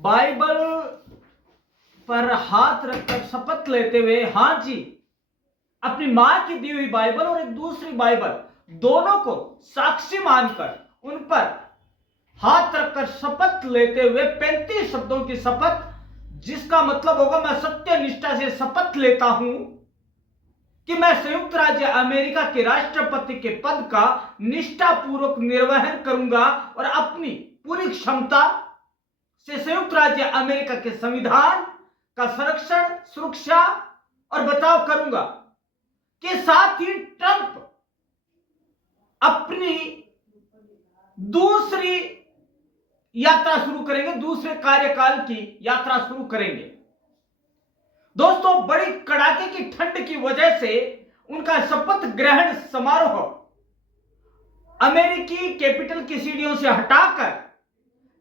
Bible पर हाथ रखकर शपथ लेते हुए, हाँ जी, अपनी मां की दी हुई बाइबल और एक दूसरी बाइबल दोनों को साक्षी मानकर उन पर हाथ रखकर शपथ लेते हुए 35 शब्दों की शपथ, जिसका मतलब होगा मैं सत्य निष्ठा से शपथ लेता हूं कि मैं संयुक्त राज्य अमेरिका के राष्ट्रपति के पद का निष्ठापूर्वक निर्वहन करूंगा और अपनी पूरी क्षमता से संयुक्त राज्य अमेरिका के संविधान का संरक्षण, सुरक्षा और बचाव करूंगा, के साथ ही ट्रंप अपनी दूसरी यात्रा शुरू करेंगे, दूसरे कार्यकाल की यात्रा शुरू करेंगे। दोस्तों, बड़ी कड़ाके की ठंड की वजह से उनका शपथ ग्रहण समारोह अमेरिकी कैपिटल की सीढ़ियों से हटाकर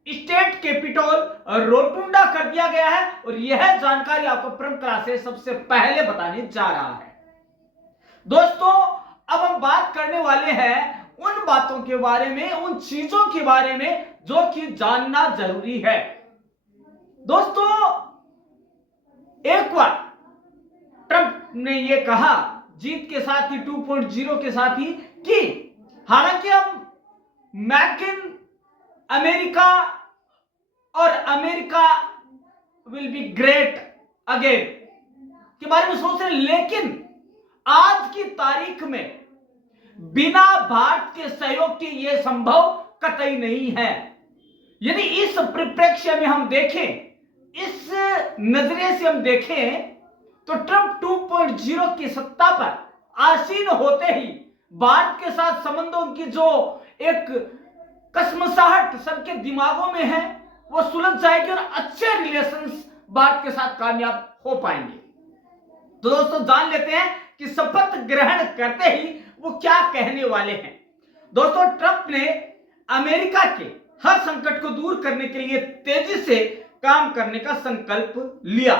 स्टेट कैपिटल रोटुंडा कर दिया गया है और यह जानकारी आपको परंपरा से सबसे पहले बताने जा रहा है। दोस्तों, अब हम बात करने वाले हैं उन बातों के बारे में, उन चीजों के बारे में जो कि जानना जरूरी है। दोस्तों, एक बार ट्रंप ने यह कहा जीत के साथ ही 2.0 के साथ ही कि हालांकि हम मेक इन अमेरिका और America will be great again के बारे में सोच रहे, लेकिन आज की तारीख में बिना भारत के सहयोग के यह संभव कतई नहीं है। यदि इस परिप्रेक्ष्य में हम देखें, इस नजरिए से हम देखें, तो ट्रंप 2.0 की सत्ता पर आसीन होते ही भारत के साथ संबंधों की जो एक कसमसाहट सबके दिमागों में है वो सुलझ जाएगी और अच्छे रिलेशंस भारत के साथ कामयाब हो पाएंगे। तो दोस्तों, जान लेते हैं कि शपथ ग्रहण करते ही वो क्या कहने वाले हैं। दोस्तों, ट्रंप ने अमेरिका के हर संकट को दूर करने के लिए तेजी से काम करने का संकल्प लिया।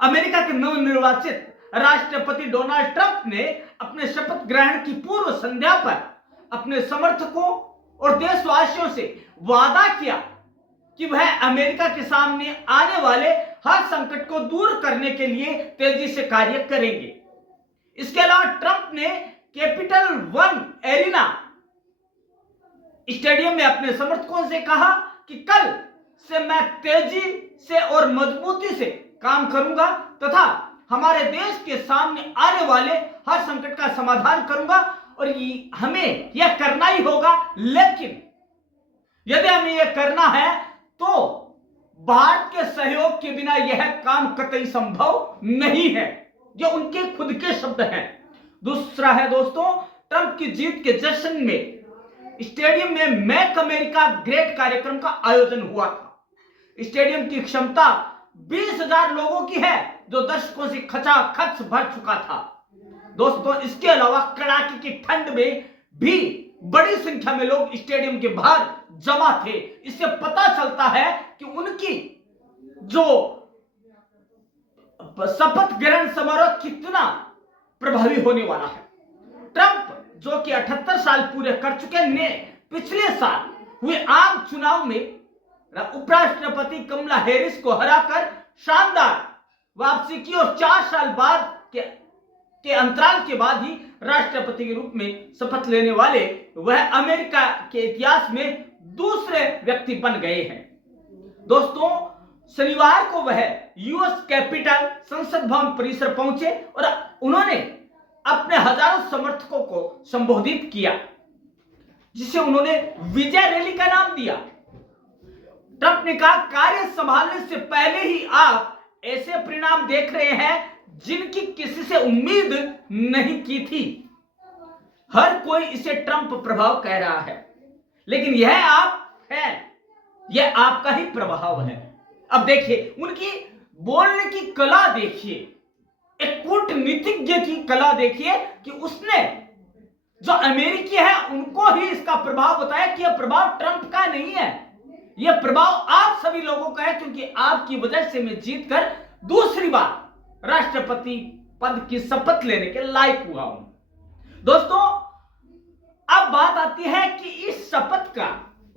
अमेरिका के नवनिर्वाचित राष्ट्रपति डोनाल्ड ट्रंप ने अपने शपथ ग्रहण की पूर्व संध्या पर अपने समर्थकों और देशवासियों से वादा किया कि वह अमेरिका के सामने आने वाले हर संकट को दूर करने के लिए तेजी से कार्य करेंगे। इसके अलावा ट्रंप ने कैपिटल वन एरिना स्टेडियम में अपने समर्थकों से कहा कि कल से मैं तेजी से और मजबूती से काम करूंगा तथा हमारे देश के सामने आने वाले हर संकट का समाधान करूंगा और हमें यह करना ही होगा, लेकिन यदि हमें यह करना है तो भारत के सहयोग के बिना यह काम कतई संभव नहीं है। यह उनके खुद के शब्द हैं। दूसरा है दोस्तों, ट्रंप की जीत के जश्न में स्टेडियम में मेक अमेरिका ग्रेट कार्यक्रम का आयोजन हुआ था। स्टेडियम की क्षमता 20,000 लोगों की है जो दर्शकों से खचाखच भर चुका था। दोस्तों, इसके अलावा कड़ाके की ठंड में भी बड़ी संख्या में लोग स्टेडियम के बाहर जमा थे। इससे पता चलता है कि उनकी जो शपथ ग्रहण समारोह कितना प्रभावी होने वाला है। ट्रंप जो कि 78 साल पूरे कर चुके ने पिछले साल हुए आम चुनाव में उपराष्ट्रपति कमला हैरिस को हराकर शानदार वापसी की और 4 साल बाद के अंतराल के बाद ही राष्ट्रपति के रूप में शपथ लेने वाले वह अमेरिका के इतिहास में दूसरे व्यक्ति बन गए हैं। दोस्तों, शनिवार को वह यूएस कैपिटल संसद भवन परिसर पहुंचे और उन्होंने अपने हजारों समर्थकों को संबोधित किया, जिसे उन्होंने विजय रैली का नाम दिया। ट्रंप ने कहा, कार्य संभालने से पहले ही आप ऐसे परिणाम देख रहे हैं जिनकी किसी से उम्मीद नहीं की थी। हर कोई इसे ट्रंप प्रभाव कह रहा है, लेकिन यह आप है, यह आपका ही प्रभाव है। अब देखिए, उनकी बोलने की कला देखिए, एक कूटनीतिज्ञ की कला देखिए कि उसने जो अमेरिकी है उनको ही इसका प्रभाव बताया कि यह प्रभाव ट्रंप का नहीं है, यह प्रभाव आप सभी लोगों का है, क्योंकि आपकी वजह से मैं जीतकर दूसरी बार राष्ट्रपति पद की शपथ लेने के लायक हुआ हूं। दोस्तों, अब बात आती है कि इस शपथ का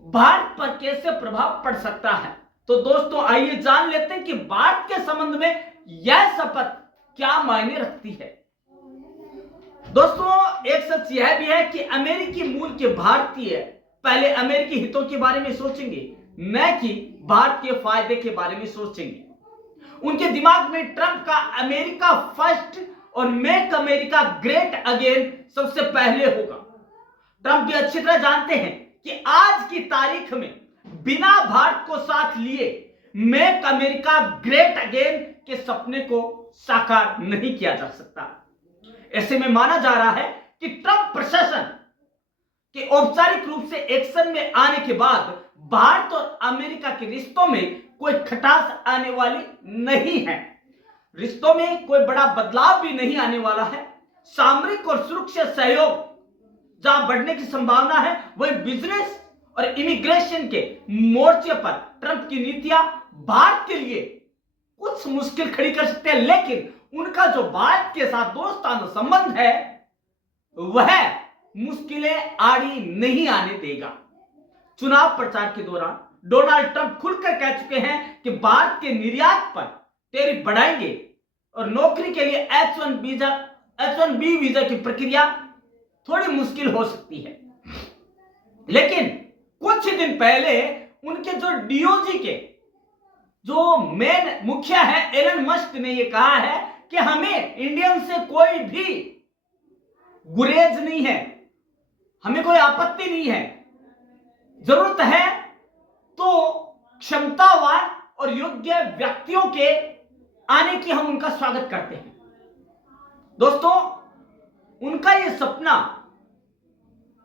भारत पर कैसे प्रभाव पड़ सकता है। तो दोस्तों आइए जान लेते हैं कि भारत के संबंध में यह शपथ क्या मायने रखती है। दोस्तों एक सच यह भी है कि अमेरिकी मूल के भारतीय पहले अमेरिकी हितों के बारे में सोचेंगे, न कि भारत के फायदे के बारे में सोचेंगे। उनके दिमाग में ट्रंप का अमेरिका फर्स्ट और मेक अमेरिका ग्रेट अगेन सबसे पहले होगा। ट्रंप भी अच्छी तरह जानते हैं कि आज की तारीख में बिना भारत को साथ लिए मेक अमेरिका ग्रेट अगेन के सपने को साकार नहीं किया जा सकता। ऐसे में माना जा रहा है कि ट्रंप प्रशासन के औपचारिक रूप से एक्शन में आने के बाद भारत और अमेरिका के रिश्तों में कोई खटास आने वाली नहीं है। रिश्तों में कोई बड़ा बदलाव भी नहीं आने वाला है। सामरिक और सुरक्षा सहयोग जहां बढ़ने की संभावना है, वही बिजनेस और इमिग्रेशन के मोर्चे पर ट्रंप की नीतियां भारत के लिए कुछ मुश्किल खड़ी कर सकते हैं, लेकिन उनका जो भारत के साथ दोस्ताना संबंध है वह मुश्किलें आड़ी नहीं आने देगा। चुनाव प्रचार के दौरान डोनाल्ड ट्रंप खुलकर कह चुके हैं कि भारत के निर्यात पर टैरिफ बढ़ाएंगे और नौकरी के लिए H1B वीजा की प्रक्रिया थोड़ी मुश्किल हो सकती है। लेकिन कुछ दिन पहले उनके जो डीओजी के जो मेन मुखिया है एलन मस्क ने यह कहा है कि हमें इंडियन से कोई भी गुरेज नहीं है, हमें कोई आपत्ति नहीं है, जरूरत है तो क्षमतावान और योग्य व्यक्तियों के आने की हम उनका स्वागत करते हैं। दोस्तों उनका यह सपना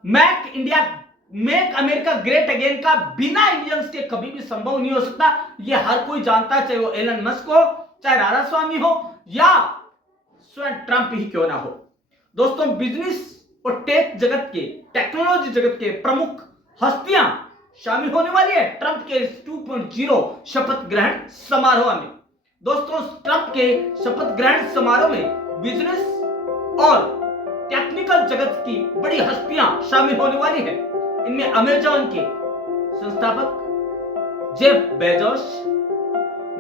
मेक अमेरिका ग्रेट अगेन का बिना इंडियंस के कभी भी संभव नहीं हो सकता। यह हर कोई जानता है, चाहे वो एलन मस्क हो, चाहे राधास्वामी हो या स्वयं ट्रंप ही क्यों ना हो। दोस्तों बिजनेस और टेक्नोलॉजी जगत के प्रमुख हस्तियां शामिल होने वाली है ट्रंप के 2.0 शपथ ग्रहण समारोह में। दोस्तों ट्रंप के शपथ ग्रहण समारोह में बिजनेस और टेक्निकल जगत की बड़ी हस्तियां शामिल होने वाली है। इनमें अमेजॉन के संस्थापक जेफ बेजोस,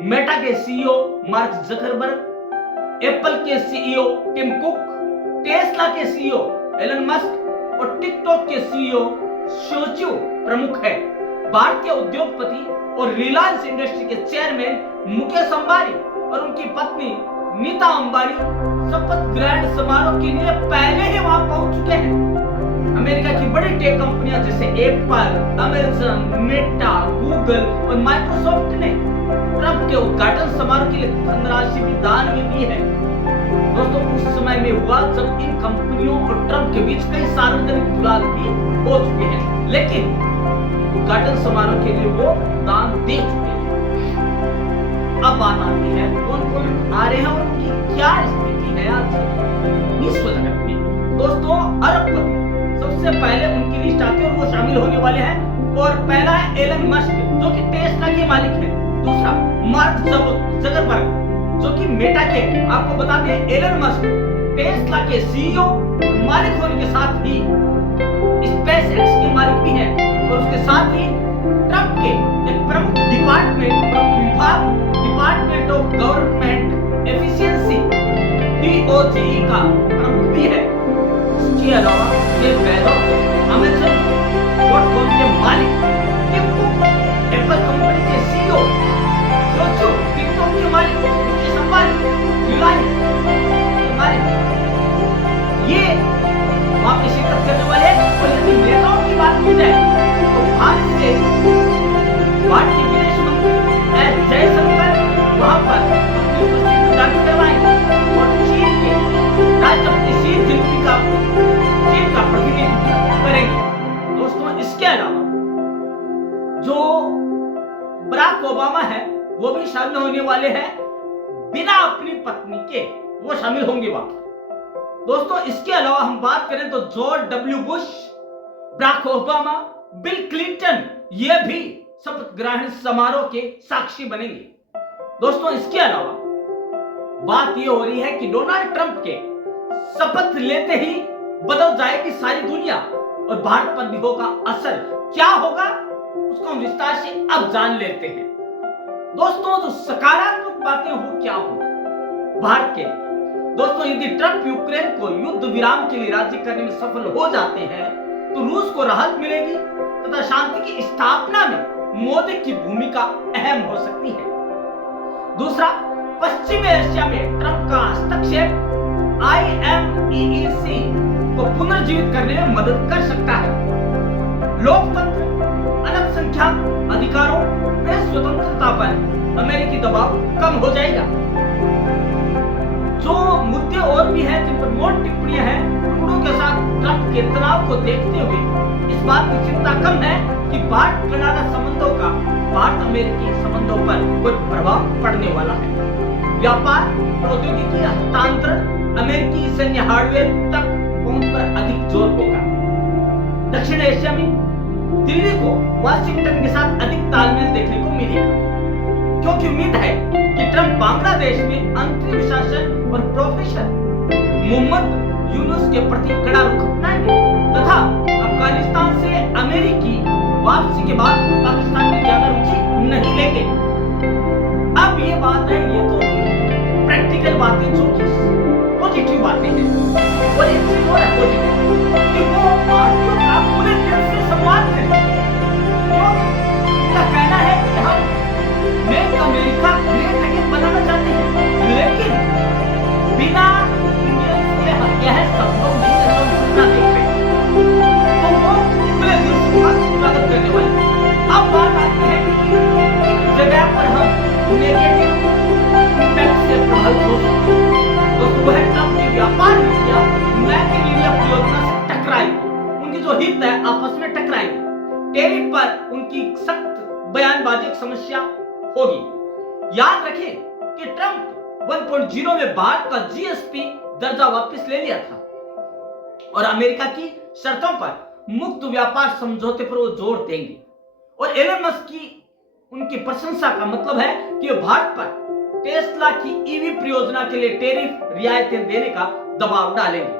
मेटा के सीईओ मार्क जकरबर्ग, एप्पल के सीईओ टिम कुक, टेस्ला के सीईओ एलन मस्क और टिकटॉक के सीईओ शोचू प्रमुख है। भारतीय उद्योगपति और रिलायंस इंडस्ट्री के चेयरमैन मुकेश अंबानी और उनकी पत्नी नीता अंबानी शपथ ग्रहण समारोह के लिए पहले ही वहां पहुंच चुके हैं। अमेरिका की बड़ी टेक कंपनियां जैसे एप्पल, अमेजन, मेटा, गूगल और माइक्रोसॉफ्ट ने ट्रंप के उद्घाटन समारोह के लिए धनराशि भी दान में दी है। दोस्तों उस समय में हुआ जब इन कंपनियों और ट्रंप के बीच कई सार्वजनिक विवाद भी हो चुके हैं, लेकिन उद्घाटन समारोह के लिए वो दान दे चुके हैं। अब बात आती है कौन कौन आ रहे हैं और उनकी क्या स्थिति है आज विश्व जगत में। दोस्तों अरबपति सबसे पहले उनकी लिस्ट आती है और वो शामिल होने वाले हैं। और पहला है एलन मस्क जो कि टेस्ला के मालिक है। दूसरा मार्क जकरबर्ग जो कि मेटा के, आपको बताते हैं एलन मस्क टेस्ला के सीईओ मालिक होने के साथ ही स्पेस एक्स के मालिक भी हैं और उसके साथ ही ट्रंप के एक प्रमुख department of government efficiency DOGE का प्रमुख भी है। इसके अलावा ये बेजोस Amazon.com के मालिक, टिम कुक एप्पल कंपनी के सीईओ, शोचू टिकटॉक के मालिक, मुकेश अंबानी रिलायंस के मालिक, ये वहां पे शिरकत करने वाले हैं। और यदि नेताओं की बात की जाए तो भारत के विदेश मंत्री एस जयशंकर वहां पर अपनी उपस्थिति दाखिल करवाएंगे और चीन के राष्ट्रपति शी जिनपिंग का प्रतिनिधित्व करेंगे। दोस्तों इसके अलावा जो बराक ओबामा है वो भी शामिल होने वाले हैं बिना अपनी पत्नी के, वो शामिल होंगे वहां। दोस्तों इसके अलावा हम बात करें तो George W Bush, Barack Obama, Bill Clinton ये भी शपथ ग्रहण समारोह के साक्षी बनेंगे। दोस्तों इसके अलावा बात यह हो रही है कि डोनाल्ड ट्रंप के शपथ लेते ही बदल जाएगी सारी दुनिया और भारत पर भी होगा असर। क्या होगा उसको हम विस्तार से अब जान लेते हैं। दोस्तों जो सकारात्मक बातें हो क्या हो भारत के लिए। दोस्तों यदि ट्रंप यूक्रेन को युद्ध विराम के लिए राजी करने में सफल हो जाते हैं तो रूस को राहत मिलेगी तथा शांति की स्थापना में मोदी की भूमिका अहम हो सकती है। दूसरा, पश्चिमी एशिया में ट्रंप का हस्तक्षेप IMEC को पुनर्जीवित करने में मदद कर सकता है। लोकतंत्र, अल्पसंख्यक अधिकारों, प्रेस स्वतंत्रता पर अमेरिकी दबाव कम हो जाएगा। जो मुद्दे और भी हैं जिन पर मोटी टिप्पणियां हैं, ट्रूडो के साथ ट्रंप के तनाव को देखते हुए इस बात की चिंता कम है कि भारत कनाडा संबंधों का भारत अमेरिकी संबंधों पर कोई प्रभाव पड़ने वाला है। व्यापार, प्रौद्योगिकी हस्तांतरण, अमेरिकी सैन्य हार्डवेयर तक पहुंच पर अधिक जोर होगा। दक्षिण एशिया में दिल्ली को वाशिंगटन के साथ अधिक तालमेल देखने को मिलेगा क्योंकि उम्मीद है कि ट्रंप बांग्लादेश में अंतरिम शासन और प्रोफेसर मोहम्मद यूनुस के प्रति कड़ा रुख अपनाएंगे तथा अफगानिस्तान से अमेरिकी वापसी के बाद पाकिस्तान में ज्यादा रुचि नहीं लेंगे। अब ये बात है, ये तो प्रैक्टिकल बातें जो कि पॉजिटिव बातें हैं और एक चीज और है पॉजिटिव कि वो भारतीयों का पूरे दिल से सम्मान करें क्योंकि उनका कहना है कि हम मेक अमेरिका ग्रेट अगेन बनाना चाहते हैं, लेकिन बिना इंडियंस के यह संभव नहीं है। हम ना देख रहे तो वो पूरे दिल से स्वागत करने वाले। अब बात आती है कि जगह पर हम नेगेटिव इम्पैक्ट से प्रभावित हो सकते हैं तो वह ट्रंप की व्यापार नीतियां मेक इन इंडिया परियोजना से टकराएगी, उनकी जो हित है आपस में टकराएंगे। टेरिफ पर उनकी सख्त बयानबाजी एक समस्या होगी। याद रखें कि ट्रंप 1.0 में भारत का GSP दर्जा वापस ले लिया था और अमेरिका की शर्तों पर मुक्त व्यापार समझौते पर वो जोर देंगे और एलन मस्क की उनकी प्रशंसा का मतलब है कि भारत पर टेस्ला की EV परियोजना के लिए टेरिफ रियायतें देने का दबाव डालेंगे।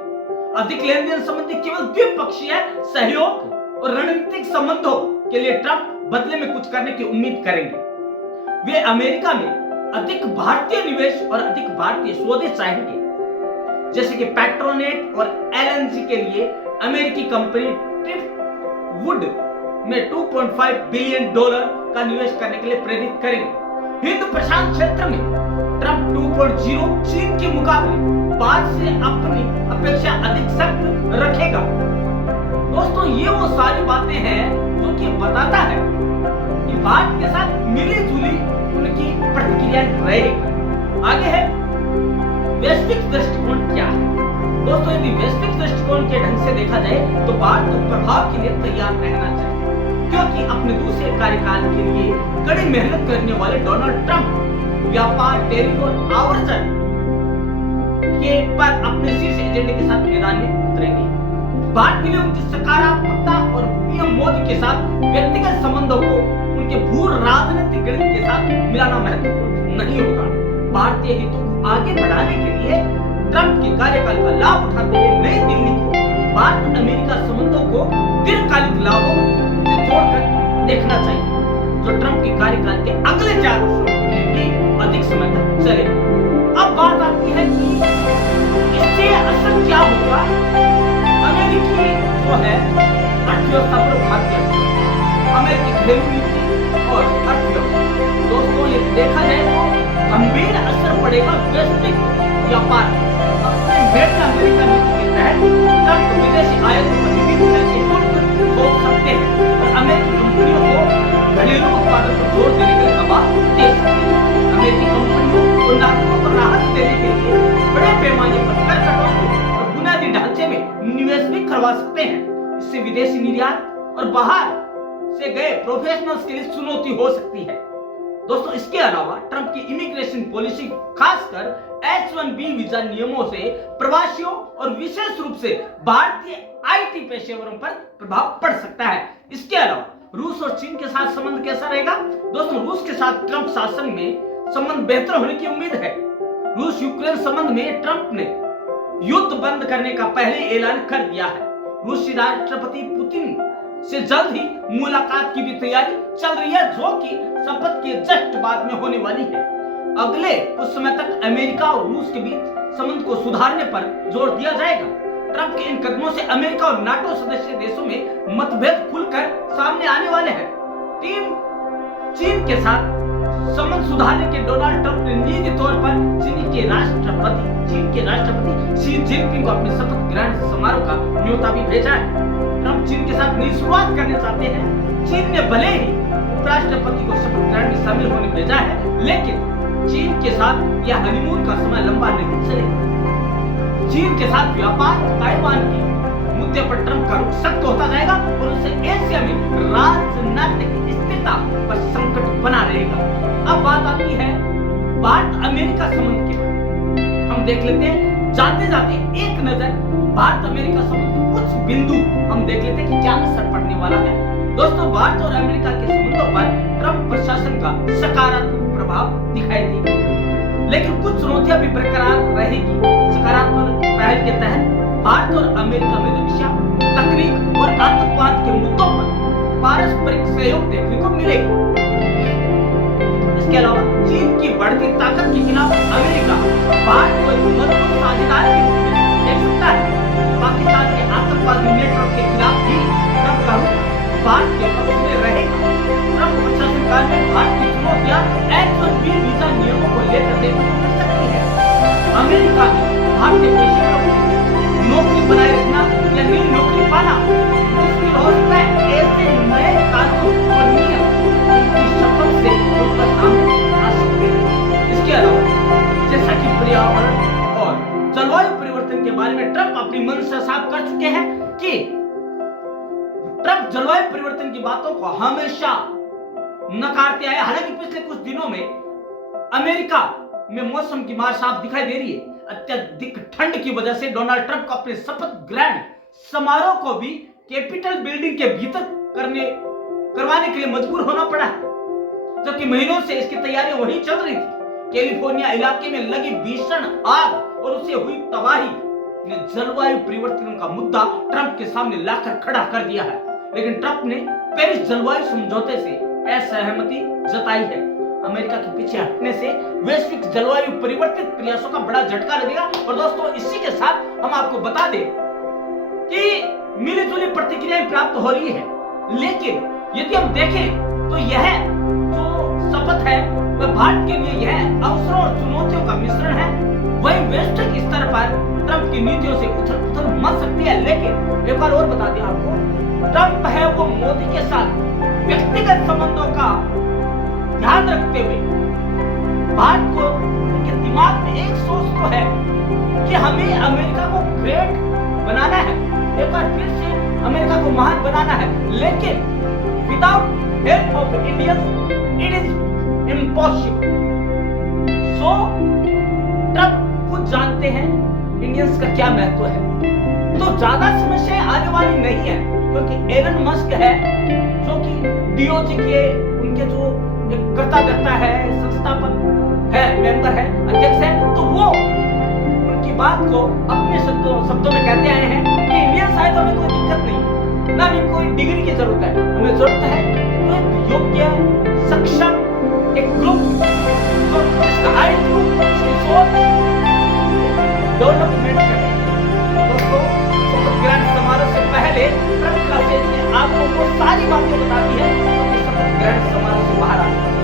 अधिक लेन देन संबंधी केवल द्विपक्षीय सहयोग और रणनीतिक संबंधों के लिए ट्रंप बदले में कुछ करने की उम्मीद करेंगे। वे अमेरिका में अधिक भारतीय निवेश और अधिक भारतीय स्वदेश चाहेंगे, जैसे कि पेट्रोनेट और LNG के लिए अमेरिकी कंपनी ट्रिपवुड में $2.5 बिलियन का निवेश करने के लिए प्रेरित करेंगे। हिंद प्रशांत क्षेत्र में ट्रंप 2.0 चीन के मुकाबले भारत से अपनी अपेक्षा अधिक सख्त रखेगा। दोस्तों ये वो सारी बातें हैं जो कि बताता है कि भारत के साथ मिली जुली उनकी प्रतिक्रिया रहेगी। आगे है वैश्विक दृष्टिकोण क्या है। दोस्तों यदि वैश्विक दृष्टिकोण के ढंग से देखा जाए तो भारत को प्रभाव के लिए तैयार रहना चाहिए क्योंकि अपने दूसरे कार्यकाल के लिए कड़ी मेहनत करने वाले डोनाल्ड ट्रंप व्यापार, टेरिफ और आवर्जन के पर अपने शीर्ष एजेंडे के साथ मैदान में उतरेंगे। भारत के लिए उनकी सकारात्मकता और PM मोदी के साथ व्यक्तिगत संबंधों को उनके भू राजनीतिक गणित के साथ मिलाना महत्वपूर्ण नहीं होगा। भारतीय हितों को आगे बढ़ाने के लिए ट्रंप के कार्यकाल का लाभ उठाते हुए नई दिल्ली को भारत अमेरिका संबंधों को दीर्घकालिक लाभों से जोड़कर देखना चाहिए जो ट्रंप के कार्यकाल के अगले 4 वर्षों में भी अधिक समय तक चले। अब बात आती है कि इससे असर क्या होगा अमेरिकी जो है अर्थव्यवस्था पर भारतीय अमेरिकी घरेलू नीति और अर्थव्यवस्था। दोस्तों ये देखा जाए तो गंभीर असर पड़ेगा वैश्विक व्यापार। अपने मेड इन अमेरिका नीति के तहत ट्रंप विदेशी आयात पर विभिन्न तरह के शुल्क रोक सकते हैं और अमेरिकी कंपनियों को घरेलू उत्पादन पर जोर देने के लिए दबाव दे सकते हैं। अमेरिकी कंपनियों को नागरिकों को राहत देने के लिए बड़े पैमाने पर कर कटौती और बुनियादी ढांचे में निवेश भी करवा सकते हैं। इससे विदेशी निर्यात और बाहर से गए प्रोफेशनल्स के लिए चुनौती हो सकती है। दोस्तों इसके अलावा ट्रंप की इमिग्रेशन पॉलिसी खासकर H-1B वीजा नियमों से प्रवासियों और विशेष रूप से भारतीय IT पेशेवरों पर प्रभाव पड़ सकता है। इसके अलावा रूस और चीन के साथ संबंध कैसा रहेगा। दोस्तों रूस के साथ ट्रंप शासन में संबंध बेहतर होने की उम्मीद है। रूस यूक्रेन संबंध में ट्रंप ने युद्ध बंद करने का पहले ऐलान कर दिया है। रूसी राष्ट्रपति पुतिन से जल्द ही मुलाकात की भी तैयारी चल रही है, जो कि शपथ के जस्ट बाद में होने वाली है। अगले कुछ समय तक अमेरिका और रूस के बीच संबंध को सुधारने पर जोर दिया जाएगा। ट्रंप के इन कदमों से अमेरिका और नाटो सदस्य देशों में मतभेद खुलकर सामने आने वाले हैं। टीम चीन के साथ संबंध सुधारने के डोनाल्ड ट्रंप ने निजी तौर पर चीन के राष्ट्रपति शी जिनपिंग को अपने शपथ ग्रहण समारोह का न्योता भी भेजा है। ट्रंप चीन के साथ नई शुरुआत करना चाहते हैं। चीन ने भले ही उपराष्ट्रपति को शपथ ग्रहण में शामिल होने भेजा है, लेकिन चीन के साथ यह हनीमून का समय लंबा नहीं चलेगा। चीन के साथ व्यापार, ताइवान के मुद्दे पर ट्रंप का रुख सख्त होता जाएगा और उसे एशिया में राजनीतिक स्थिरता पर संकट बना रहेगा। अब बात आती है भारत अमेरिका संबंध की। हम देख लेते हैं जाते जाते एक नजर भारत अमेरिका संबंध के कुछ बिंदु हम देख लेते हैं कि क्या असर पड़ने वाला है। दोस्तों, भारत और अमेरिका के संबंधों पर ट्रंप प्रशासन का सकारात्मक प्रभाव दिखाई देगा, लेकिन कुछ चुनौतियां भी बरकरार रहेगी। सकारात्मक पहल के तहत भारत और अमेरिका में रक्षा, तकनीक और आतंकवाद के मुद्दों पर पारस्परिक सहयोग देखने को मिलेगा। इसके अलावा चीन की बढ़ती ताकत के खिलाफ अमेरिका भारत को एक मजबूत साझेदार के रूप में देख सकता है। पाकिस्तान के आतंकवादी नेटवर्क के खिलाफ भी ट्रंप का रुख भारत के पक्ष में रहेगा। ट्रंप प्रशासन काल में भारत की चुनौतियां H-1B वीजा नियमों को लेकर देखने को मिल सकती है। अमेरिका में भारतीय पेशेवरों को नौकरी बनाए रखना या नई नौकरी पाना मुश्किल हो सकता है। ऐसे नए कानून और नियम उनकी शपथ से उनका सामने आ सकते हैं। इसके अलावा जैसा कि पर्यावरण और जलवायु परिवर्तन के बारे में ट्रंप अपनी मंशा साफ कर चुके हैं कि ट्रंप जलवायु परिवर्तन की बातों को हमेशा नकारते आए। हालांकि पिछले कुछ दिनों में अमेरिका में मौसम की मार साफ दिखाई दे रही है। अत्यधिक ठंड की वजह से डोनाल्ड ट्रंप को अपने शपथ ग्रहण समारोह को भी कैपिटल बिल्डिंग के भीतर करवाने के लिए मजबूर होना पड़ा है, जबकि महीनों से इसकी तैयारियां वहीं चल रही थी। कैलिफोर्निया इलाके में लगी भीषण आग और उससे हुई तबाही ने जलवायु परिवर्तन का मुद्दा ट्रंप के सामने लाकर खड़ा कर दिया है। लेकिन ट्रंप ने पेरिस जलवायु समझौते से असहमति जताई है। अमेरिका के पीछे हटने से वैश्विक जलवायु परिवर्तित प्रयासों का बड़ा झटका लगेगा। और दोस्तों, इसी के साथ हम आपको बता दें कि मिलीजुली प्रतिक्रियाएं प्राप्त हो रही है, लेकिन यदि हम देखें तो यह जो शपथ है वह भारत के लिए यह अवसरों और चुनौतियों का मिश्रण है। वही वैश्विक स्तर पर ट्रंप की नीतियों से उथल-पुथल मच सकती है। लेकिन एक बार और बता दें आपको, ट्रंप है वो मोदी के साथ व्यक्तिगत संबंधों का ध्यान रखते हुए भारत को उनके दिमाग में एक सोच तो है कि हमें अमेरिका को ग्रेट बनाना है, एक बार फिर से अमेरिका को महान बनाना है, लेकिन without help of Indians it is impossible. So Trump खुद जानते हैं इंडियंस का क्या महत्व है। तो ज्यादा समस्याएं आने वाली नहीं है, क्योंकि एलन मस्क है जो कि डीओजी के उनके जो एक कर्ता करता है, संस्थापक है, मेंबर है, अध्यक्ष है, तो वो उनकी बात को अपने शब्दों में कहते आए हैं कि इंडिया शायद हमें कोई दिक्कत नहीं, ना हमें कोई डिग्री की जरूरत है, हमें जरूरत है तो एक योग्य, सक्षम एक ग्रुप जो जिसका IQ, उसकी सोच डेवलपमेंट करे। दोस्तों, शपथ ग्रहण समारोह से पहले ट्रंप ने आपको वो सारी बातें बता दी है जो शपथ ग्रहण समारोह से बाहर आती है।